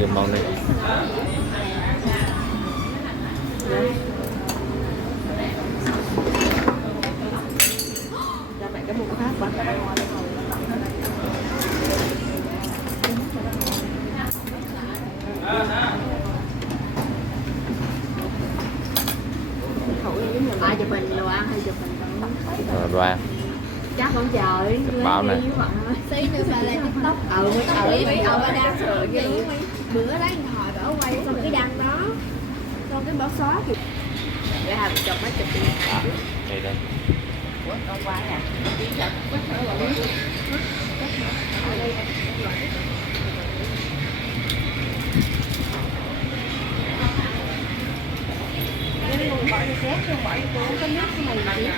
cái món này. Ra bạn cái mũ khác quá. Ai chụp hình đồ ăn hay chụp hình Rồi đoan chắc con trời báo này. Tí nữa bà lên TikTok. Mới Clip bà đang sợ vậy. Bữa lấy điện thoại bà quay xong cái đăng đó. Xong cái bảo xóa kìa. để hai vợ chồng mới chụp đi. Đây đây. Ủa con quay à? Bỏ đi xét không bỏ đi cô có nước của mình gì?